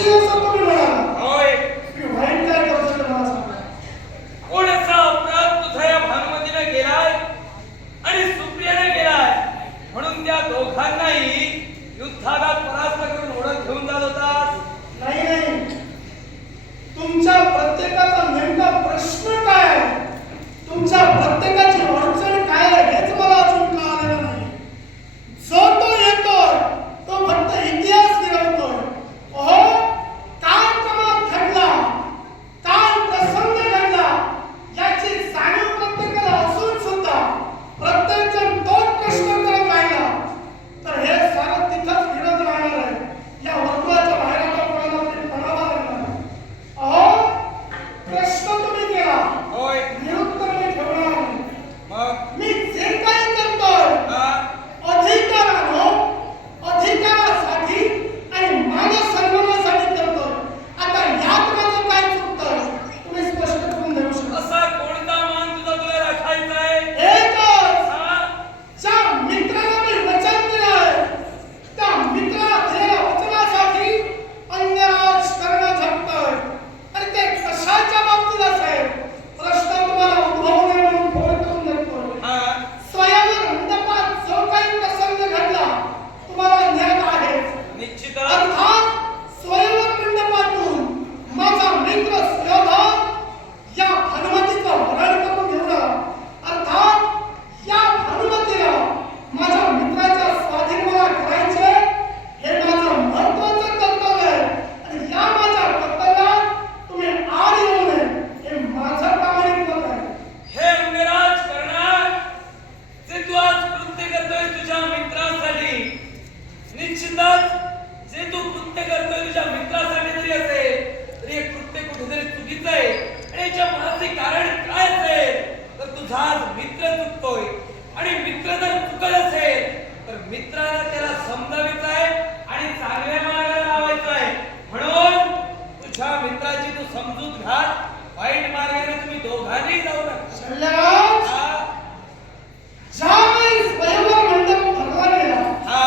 असशील असं तुम्ही म्हणाला. होय. मी वाईट काय करू शकतो मला सांगा. कोणाचा अपराध तुझा या भानुमतीने केलाय आणि सुप्रियाने केलाय म्हणून त्या दोघांनाही युद्धाला परास्त करून ओळख घेऊन जात होतास? नाही नाही, तुमच्या प्रत्येकाचा नेमका प्रश्न काय आहे, तुमच्या प्रत्येकाची अडचण काय आहे हेच मला अजून कळालेलं नाही. जो तो येतोय तो फक्त इतिहास गिरवतोय. अहो, काय प्रमाद घडला, काय प्रसंग घडला याची जाणीव प्रत्येकाला असून सुद्धा प्रत्येक जण तोच प्रश्न करत राहिला तर हे सारं तिथंच फिरत राहणार आहे. या वर्तुळाच्या बाहेर आता कोणाला तरी म्हणावं लागणार आहे. अहो, प्रश्न तुम्ही केला, होय. निरुत्तर मी ठेवणार नाही. मग मी जे काही करतोय अधिकारानं, अधिकारासाठी आणि मान सन्मानासाठी करतोय. आता यात माझं काय चुकतंय तुम्ही स्पष्ट करून देऊ शकता? असा कोणता मान तुला राखायचा आहे? एकच, हा? ज्या मित्राला मी वचन दिलंय त्या मित्राला दिलेल्या वचनासाठी अन्यराज करणं झटतंय. आणि ते कशाच्या बाबतीत असेल प्रश्न तुम्हाला उद्भवू नये म्हणून फोन करून देतोय. हा? स्वयंवर मंडपात जो काही प्रसंग घडला तुम्हाला ज्ञात आहे. निश्चितच. अर्थात स्वयंवर मंडपातून माझा मित्र सुयोधन या भानुमतीचं वरण करून घेऊन आला. अर्थात या भानुमतीला माझ्या मित्राच्या स्वाधीन मला करायचे हे माझं महत्त्वाचं कर्तव्य आहे. आणि या माझ्या कर्तव्यात तुम्ही आड येऊ नये हे माझं प्रामाणिक मत आहे. हे अंगराज करणार जे तू आज कृत्य करतोय तुझ्या मित्रासाठी, निश्चितच जे तू कृत्य करतोय तुझ्या मित्रासाठी जरी असेल तरी हे कृत्य कुठेतरी चुकीचं आहे. आणि याच्या मागचे कारण काय असेल तर तुझा आज मित्र चुकतोय आणि मित्र जर चुकत असेल तर मित्राला त्याला समजावायचं आहे आणि चांगल्या मार्गाला लावायचं आहे. म्हणून तुझ्या मित्राची तू समजूत घाल. वाईट मार्गाने तुम्ही दोघांनी जाऊ नका. शल्यराज, हा? ज्यावेळी स्वयंवर मंडप भरला गेला हा?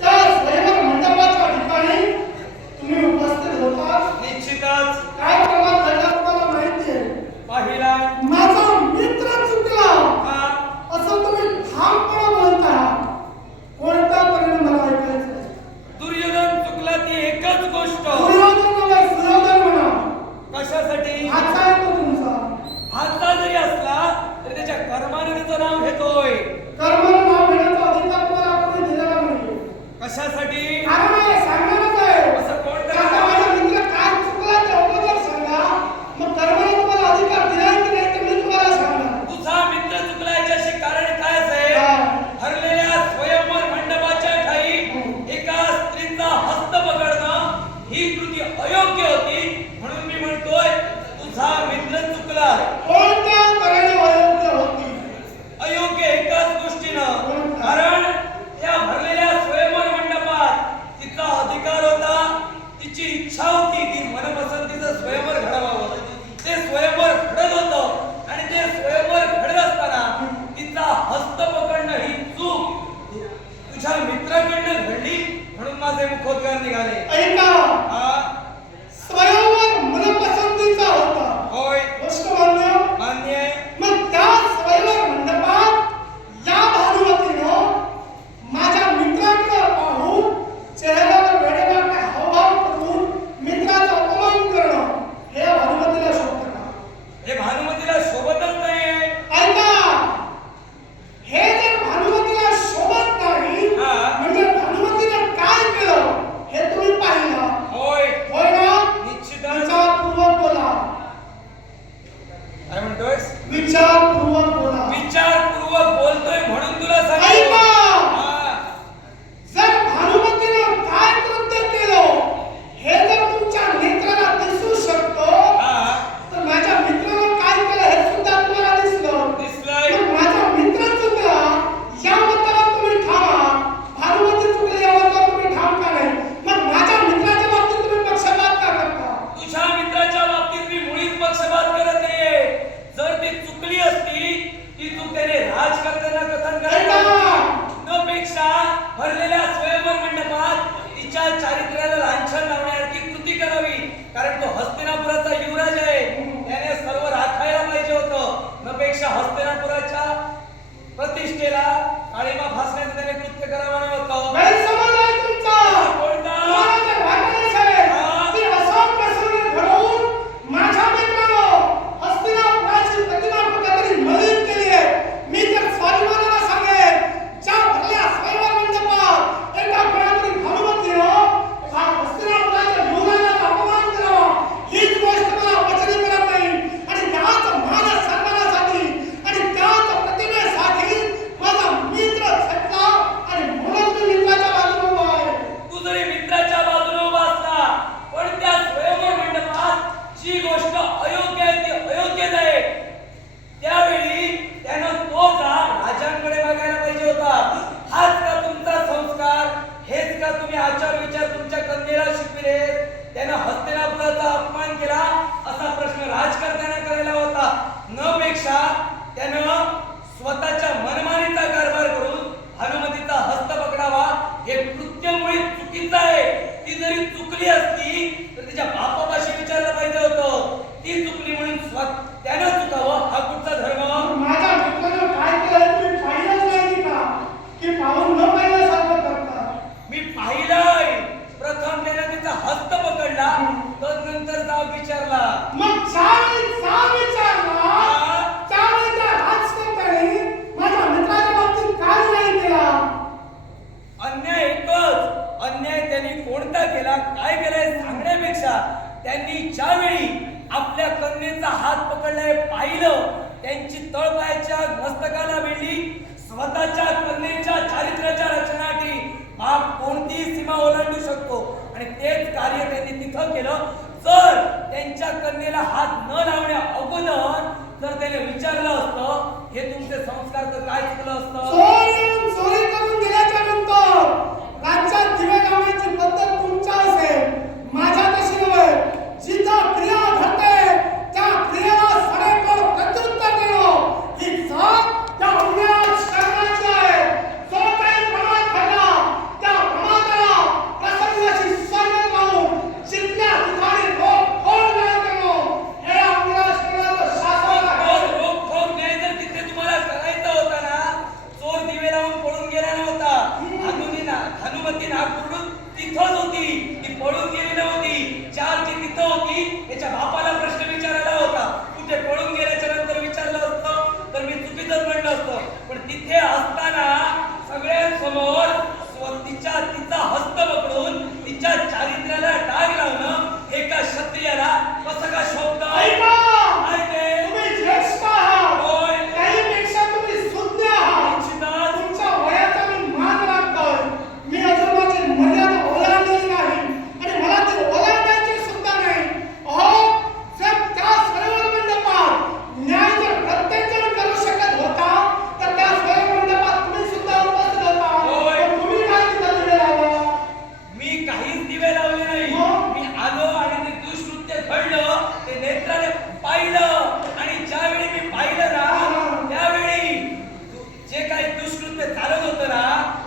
त्या स्वयंवर मंडपाच्या ठिकाणी तुम्ही उपस्थित होता. निश्चितच. काय प्रमाण घडला तुम्हाला माहिती आहे. पाहिला. माझा मित्र चुकला हा? असं तुम्ही ठामपणे बोलता. कोणता परिणाम मला ऐकायचा आहे? दुर्योधन चुकला ती एकच गोष्ट. दुर्योधन नव्हे, सुयोधन म्हणा. कशासाठी? हातचा आहे तो तुमचा. हातचा जरी असला तरी त्याच्या कर्माने त्याचं नाव घेतोय. कर्माला नाव घेण्याचा अधिकार तुम्हाला कोणी दिलेला नाही. कशासाठी? कारण आहे, सांगणारच आहे. असं कोणतं आता कारण? माझा मित्र काय चुकला ते अगोदर सांगा. मग कर्माला तुम्हाला अधिकार दिला की नाही ते मी तुम्हाला सांगणार. तुझा मित्र चुकला याच्याशी कारण काय असेल? हा. हरलेल्या स्वयंवर मंडपाच्या ठाई एका स्त्रीचा हस्त पकडणं ही कृती अयोग्य होती. म्हणून मी म्हणतोय तुझा मित्र चुकला. कोणत्या तऱ्हेने अयोग्य होती? अयोग्य एकाच गोष्टीनं. कारण या भरलेल्या स्वयंवर मंडपात तिचा अधिकार होता, तिची इच्छा होती की मनपसंतीचं स्वयंवर घडवावं. ते स्वयंवर घडत होतं आणि ते स्वयंवर घडत असताना तिचा हस्त पकडणं ही चूक तुझ्या मित्राकडनं घडली म्हणून माझे मुखोद्गार निघाले. ऐका, हा? स्वयंवर मनपसंतीचा होता. होय. गोष्ट मान्य. मान्य आहे. मग त्या स्वयंवर मंडपात या भानुमतीनं माझ्या मित्राकडे पाहून चेहऱ्यावर वेडेवाकडे हावभाव करून मित्राचा अपमान करणं हे भानुमतीला शोभतं का? हे भानुमतीला शोभतच नाहीये. ऐका, हे जर भानुमतीला शोभत नाही हा. म्हणजे भानुमतीनं काय केलं हे तुम्ही पाहिलं. होय. हस्तिनापुराच्या प्रतिष्ठेला काळीमा फासण्याचं त्याने कृत्य करावं नव्हतं. गैरसमज आहे तुमचा. कोणता? तुम्हाला जे वाटत असेल, हा. की असा प्रसंग घडवून माझ्या मित्रानं हस्तिनापुराची प्रतिमा कुठेतरी मलिन केली आहे. मी तर स्वाभिमानाला सांगेन, ज्या भरल्या स्वयंवर मंडपात एका कोणातरी भानुमतीनं हा हस्तिनापुराच्या युवराजाचा अपमान केला. हीच गोष्ट मला पचनी पडत नाही. आणि त्याच मान सन्मानासाठी आणि त्याच प्रतिमेसाठी माझा मित्र छटला आणि म्हणून मी मित्राच्या बाजूने उभा आहे. तू जरी मित्राच्या बाजूने उभा असला पण त्या स्वयंवर मंडपात जी गोष्ट अयोग्य आहे ती अयोग्यच आहे. त्यावेळी त्यानं तो जाब राजांकडे बघायला पाहिजे होता. हाच का तुमचा संस्कार? हेच का तुम्ही आचार विचार तुमच्या कन्येला शिकविले? त्यानं हस्तिनापुराचा अपमान केला असा प्रश्न राजकर्त्याने करायला होता. न पेक्षा त्यानं स्वतःच्या मनमानीचा कारभार करून भानुमतीचा हस्त पकडावा हे कृत्य मुळीच चुकीचं आहे. ती जरी चुकली असती तर तिच्या बापापाशी विचारलं पाहिजे होतं. ती चुकली म्हणून त्यानं चुकावं हा कुठचा धर्म? माझ्या मित्रानं काय केलं तुम्ही पाहिलंच नाही का? की पाहून न पाहिल्यासारखं करतात. मी पाहिलंय. प्रथम त्यानं तिचा हस्त पकडला तदनंतर जाब विचारला. मग ज्यावेळी जाब विचारला, त्यावेळी त्या राजकर्त्याने माझ्या मित्राच्या बाबतीत काय नाही केला? अन्याय एकच. अन्याय त्यांनी कोणता केला काय केलाय सांगण्यापेक्षा त्यांनी ज्यावेळी आपल्या कन्येचा हात पकडलाय पाहिलं, त्यांची तळपायाच्या मस्तकाला वेढली. स्वतःच्या कन्येच्या चारित्र्याच्या रक्षणासाठी बाप कोणतीही सीमा ओलांडू शकतो आणि तेच कार्य त्यांनी तिथं केलं. जर त्यांच्या कन्येला हात न लावण्या अगोदर जर त्याने विचारलं असतं हे तुमचे संस्कार तर काय चुकलं असतं? चोर येऊन चोरी करून गेल्याच्या नंतर राज्यात दिवे लावण्याची पद्धत तुमच्या असेल, माझ्या तशी नव्हे. जिथं क्रिया घडते त्या क्रियेला सडेतोड प्रत्युत्तर देणं ही जात त्या अन्याय करण्याची आहे. जो काही प्रमाद घडला त्या प्रमादाला प्रसंगाची स्वागत लावून जिथल्या ठिकाणी रोखोक न्याय करणं हे अन्याय करण्याचं शासन आहे. रोखोक न्याय जर तिथे तुम्हाला करायचा होता ना, चोर दिवे लावून पळून गेला नव्हता. भानुमती नागपूरहून तिथंच होती. ती पळून गेली नव्हती. चारची तिथं होती. त्याच्या बापाला प्रश्न विचारायला होता. कुठे पळून गेल्याच्या नंतर विचारलं असतं तर मी चुकीचंच म्हणलं असतं. पण तिथे असताना सगळ्यांसमोर तिचा हस्त पकडून तिच्या चारित्र्याला डाग लावणं एका क्षत्रियाला कसं का शोभतं? ऐका! काय ते? तुम्ही ज्येष्ठ आहात. होय. त्याहीपेक्षा तुम्ही सुज्ञ आहात. निश्चितच. तुमच्या वयाचा मी मान राखतोय. मी अजून माझी मर्यादा ओलांडलेली नाही आणि मला ती ओलांडायची सुद्धा नाही. अहो, जर त्या स्वयंवर मंडपात न्याय जर प्रत्येकजण करू शकत होता तर त्या स्वयंवर मंडपात तुम्ही सुद्धा उपस्थित होता. होय. पण तुम्ही काय तिथं दिवे लावला? मी काहीच दिवे लावले नाही. मग? मी आलो आणि ते दुष्कृत्य घडलं ते नेत्राने पाहिलं आणि ज्यावेळी मी पाहिलं ना त्यावेळी जे काही दुष्कृत्य चालत होतं ना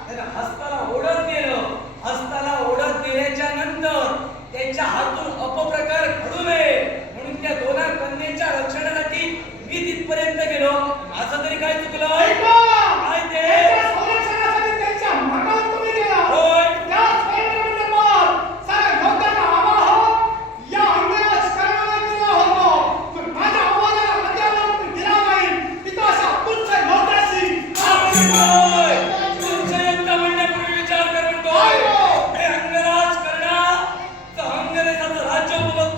त्याला हस्ताला ओढत गेलं. हस्ताला ओढत गेल्याच्या नंतर त्यांच्या हातून अपप्रकार घडू नये म्हणून त्या दोना कन्येच्या रक्षणासाठी मी तिथपर्यंत गेलो. माझं तरी काय चुकलं? ऐका! काय ते? त्याच्या संरक्षणासाठी त्यांच्या मठात तुम्ही गेला. होय. त्या स्वयंवर मंडपात साऱ्या लोकांना आवाहन या अन्यायास करण्याला केलं होतं. पण माझ्या आवाजाला मध्यावर तुम्ही दिला नाही. तिथं अशा तुच्छ लोकांशी होय. तुमच्या योग्य म्हणण्यापूर्वी विचार कर म्हणतोय. काय हो? हे अंगराज करणार तर अंगरेजाचं राज्य उपभोग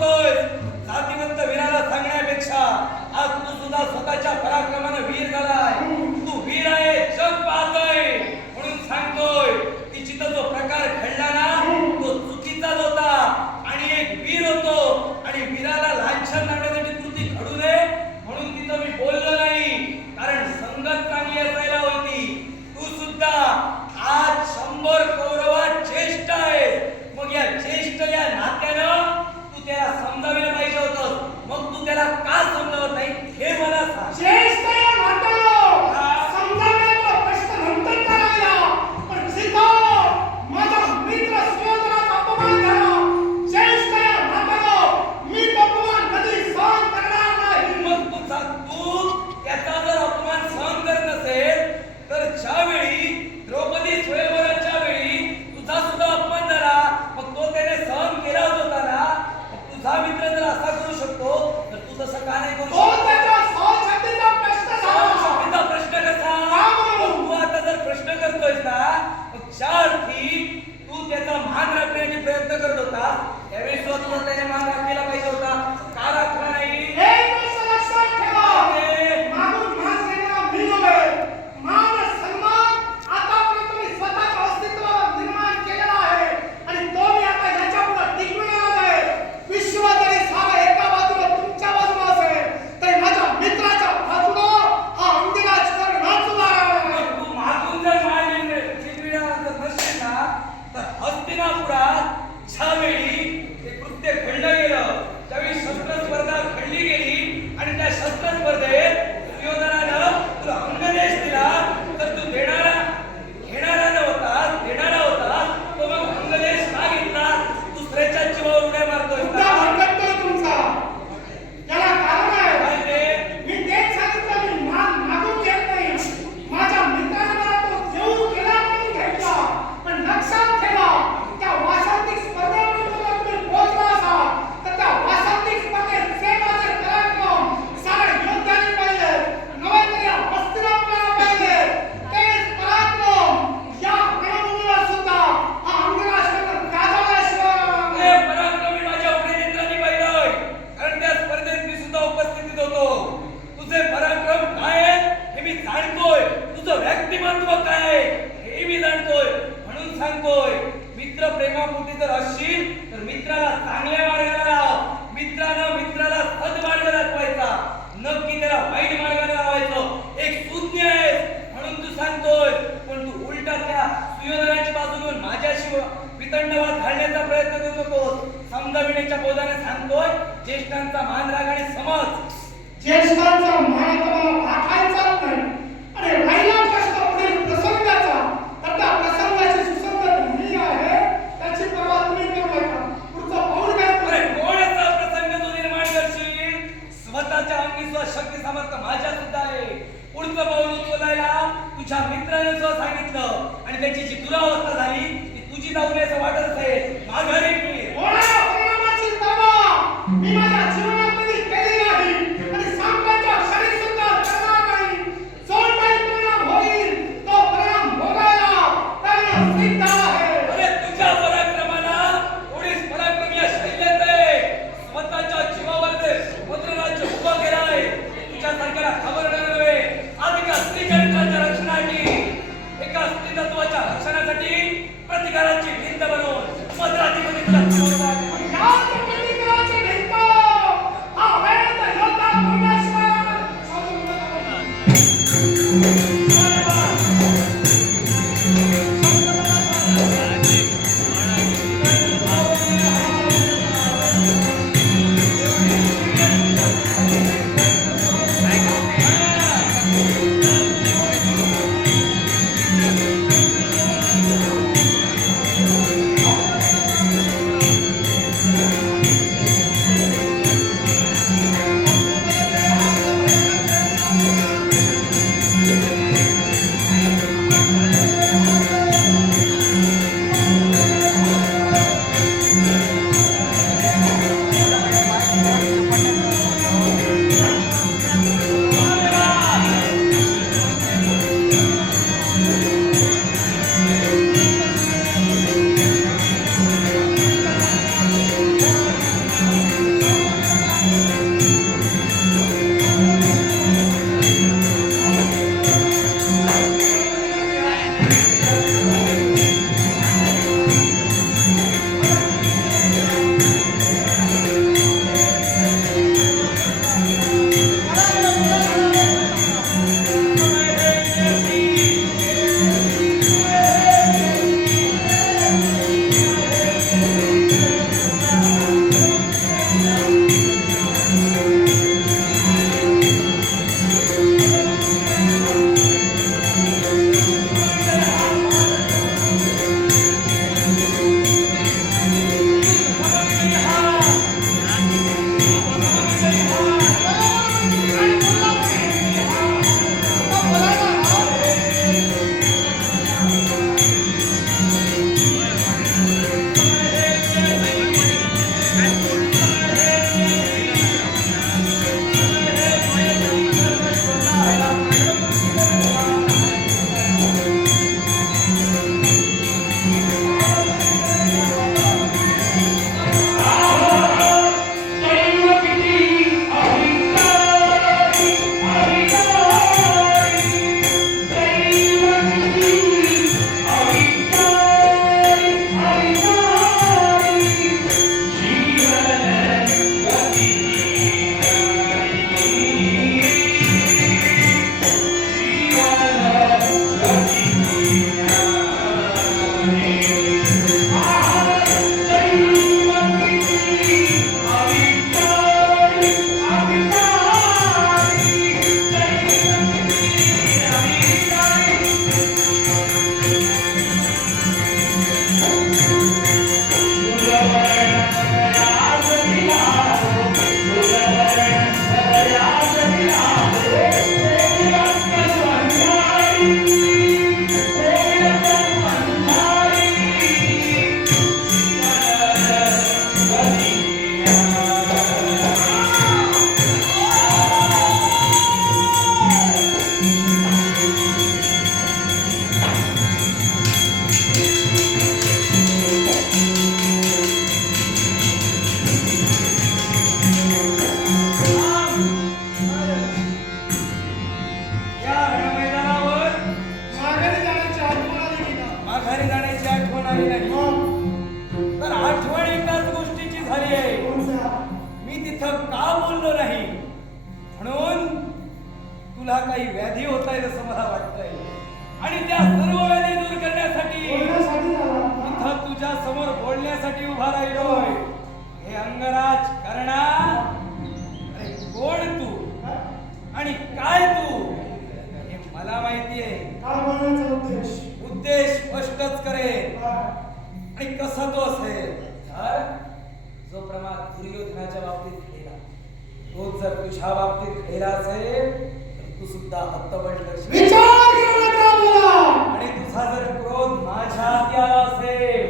करशील तर मित्राला चांगल्या मार्गाला लाव. मित्रानं मित्राला सद्मार्ग दाखवायचा, न की त्याला वाईट मार्गाला लावायचं. एक सुज्ञ आहेस म्हणून तू सांगतोय, पण तू उलटा त्या सुयोधनाची बाजू घेऊन माझ्याशी वितंडवाद घालण्याचा प्रयत्न करू नकोस. समजाविण्याच्या बोधाने सांगतोय, ज्येष्ठांचा मान राख आणि समज. ज्येष्ठांचा मान तुम्हाला राखायचाच नाही. आणि राहिला प्रश्न पुढील प्रसंगाचा, तर त्या प्रसंगाची सुसंगत मी आहे त्याची पर्वा तुम्ही करू नका. पुढचं पाऊल काय अरे करू? कोणाचा प्रसंग तू निर्माण करशील? स्वतःच्या अंगी स्वशक्ती सामर्थ्य माझ्या सुद्धा आहे. पुढचं पाऊल उचलायला तुझ्या मित्राने जो सांगितलं आणि त्याची जी दुरावस्था झाली ती तुझी जाऊ नये असं वाटत असेल. माघारी फिर. कोणा परिणामाची पर्वा मी माझ्या जीवनात कधी केली नाही आणि सांगायच्या क्षणी सुद्धा करणार नाही. जो काही परिणाम होईल तो परिणाम भोगायला त्याला सिद्ध आहे. अरे तुझ्या पराक्रमाला थोडीच पराक्रम या शैल्यात आहे. स्वतःच्या जीवावर ते समुद्रराज्य उभं केलं आहे. तुझ्यासारख्याला खबर नव्हे. आज एका स्त्रीचरित्राच्या रक्षणासाठी, एका स्त्रीतत्वाच्या रक्षणासाठी प्रतिकाराची भिंत बनवून मद्राधिपती तुला समोर आहे. याच प्रतिकाराची भिंत हा वेद योद्धा परमेश्वर म्हणून तुला काही व्याधी होत आहेत असं मला वाटतंय आणि त्या सर्व व्याधी दूर करण्यासाठी बोलण्यासाठी आला. इथं तुझ्या समोर बोलण्यासाठी उभा राहिलोय. हे अंगराज करणा, अरे कोण तू आणि काय तू हे मला माहिती आहे. काय बोलण्याचा उद्देश? उद्देश स्पष्टच करेल आणि कसा तो असेल तर जो प्रमाद दुर्योधनाच्या बाबतीत केला तो जर तुझ्या बाबतीत केला असेल तर तू सुद्धा हत्तबल करशील. विचार करू नका बोला. आणि तुझा जर क्रोध माझ्या हाती आला असेल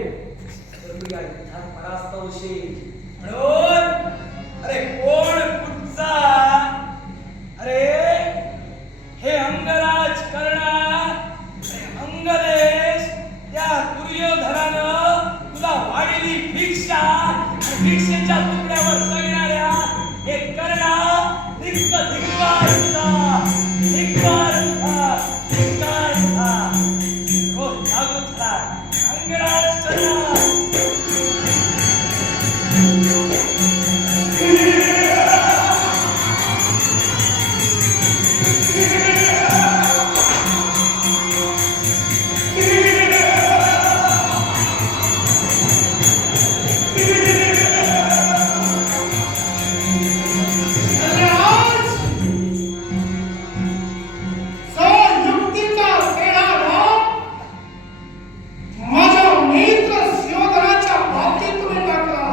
तर तू या युद्धात परास्त होशील. म्हणून अरे कोण कुठचा, अरे हे अंगराज करणा, अरे अंगदेश, त्या दुर्योधनानं तुला वाढलेली भिक्षा आणि भिक्षेच्या तुकड्यावर जळणाऱ्या हे करणा धिक्कार धिक्कार तुझा, धिक्कार तुझा, धिक्कार तुझा. हो जागृत झाला अंगराज करणा. आणि आज जो युक्तीचा खेळाडू माझ्या मित्र सुयोधनाच्या बाबतीत तुम्ही टाकला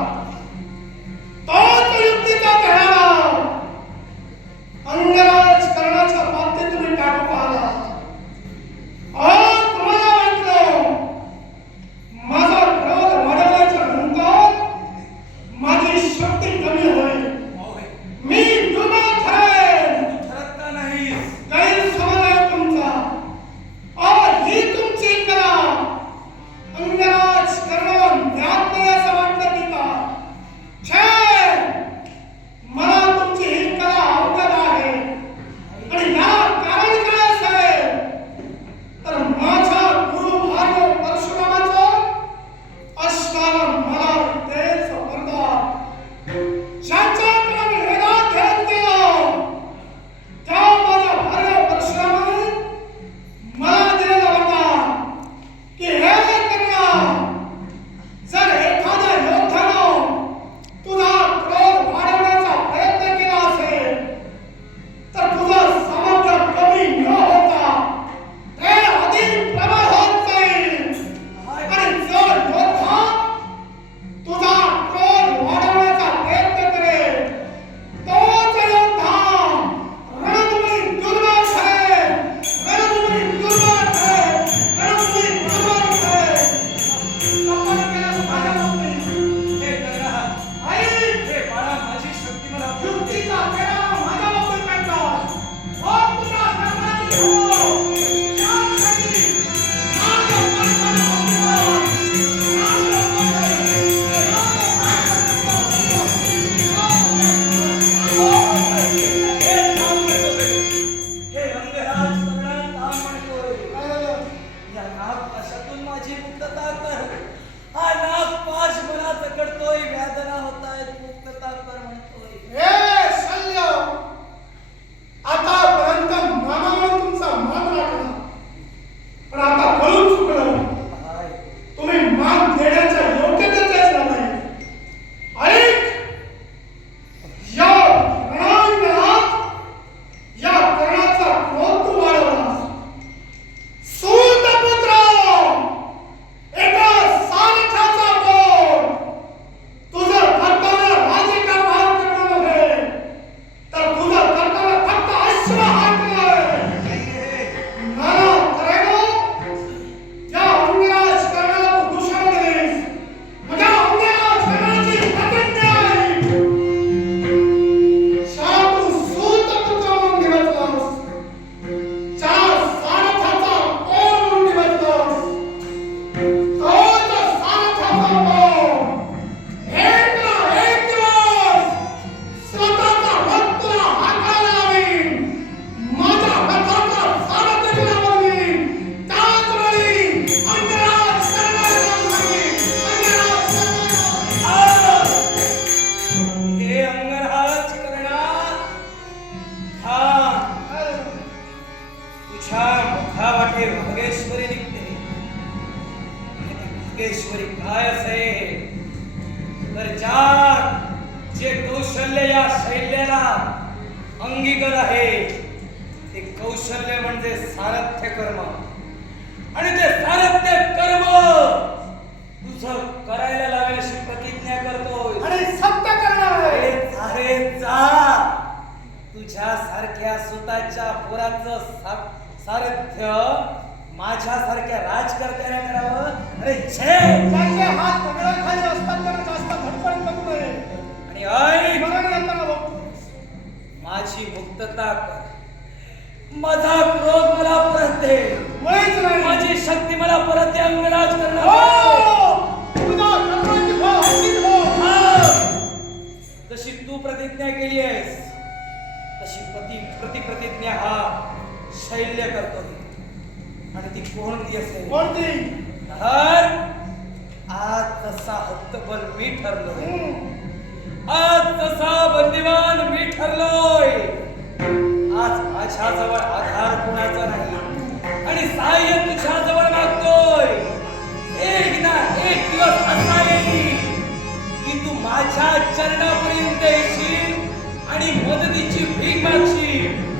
तर जे कौशल्य या शैल्याला अंगीकार आहे ते कौशल्य म्हणजे सारथ्य कर्म आणि ते सारथ्य कर्म तुझं करायला लागेल अशी प्रतिज्ञा करतोय आणि सत्य करणार आहे. अरे जा तुझ्या सारख्या सुताच्या पोराचं सारथ्य माझ्यासारख्या राजकर्त्याने करावं. अरे छे त्याचे हात दगडाखाली असतात त्याला जास्त धडपड करू नये. आणि ऐक मरण येताना बघतो. माझी मुक्तता कर. माझा क्रोध मला परत दे. मुळीच नाही. माझी शक्ती मला परत दे. अंगराज करणार हो! तुझा कर्माची फळ हाती हो. जशी तू प्रतिज्ञा केली आहेस तशी प्रतिज्ञा हा शैल्य करतो आणि ती कोणती असेल कोणती? तर आज जसा हत्तबल मी ठरलोय आज जसा बंदिवान मी ठरलोय आज माझ्याजवळ आधार कुणाचा नाही आणि सहाय्य तुझ्याजवळ मागतोय. एक ना एक दिवस असा येईल की तू माझ्या चरणापर्यंत येशील आणि मदतीची भीक मागशील.